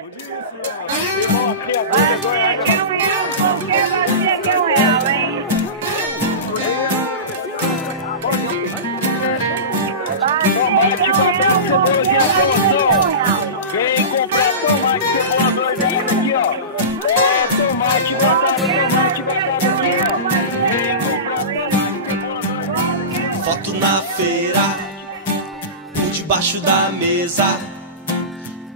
Irmão, criador de Goiás. Você que é um real, porque você que é um real, hein? Tomate, batata, cebola de ação. Vem comprar tomate, cebola doidada aqui, ó. É tomate, batata aqui, ó. Vem comprar tomate, cebola doidada. Foto na feira, por debaixo da mesa,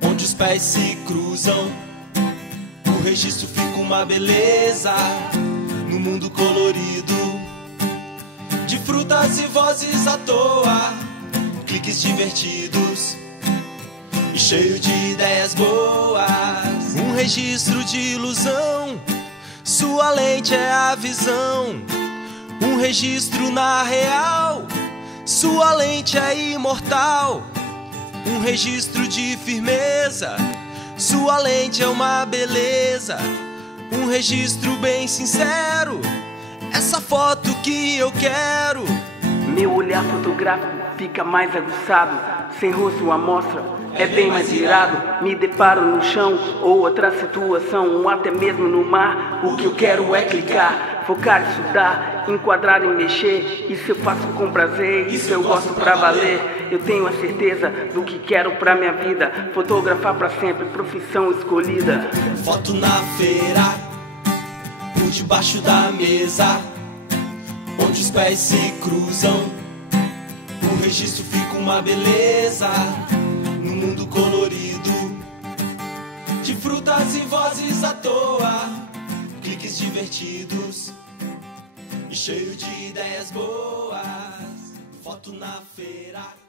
onde os pés se cruzam. O registro fica uma beleza, no mundo colorido, de frutas e vozes à toa, cliques divertidos e cheio de ideias boas. Um registro de ilusão, sua lente é a visão. Um registro na real, sua lente é imortal. Um registro de firmeza, sua lente é uma beleza. Um registro bem sincero, essa foto que eu quero. Meu olhar fotográfico fica mais aguçado, sem rosto à mostra, é bem mais irado. Me deparo no chão ou outra situação, ou até mesmo no mar. O que eu quero é clicar, focar, estudar, enquadrar e mexer. Isso eu faço com prazer, isso eu gosto pra valer. Eu tenho a certeza do que quero pra minha vida, fotografar pra sempre, profissão escolhida. Foto na feira, por debaixo da mesa, onde os pés se cruzam. O registro fica uma beleza, no mundo colorido, de frutas e vozes à toa, cliques divertidos e cheio de ideias boas. Foto na feira.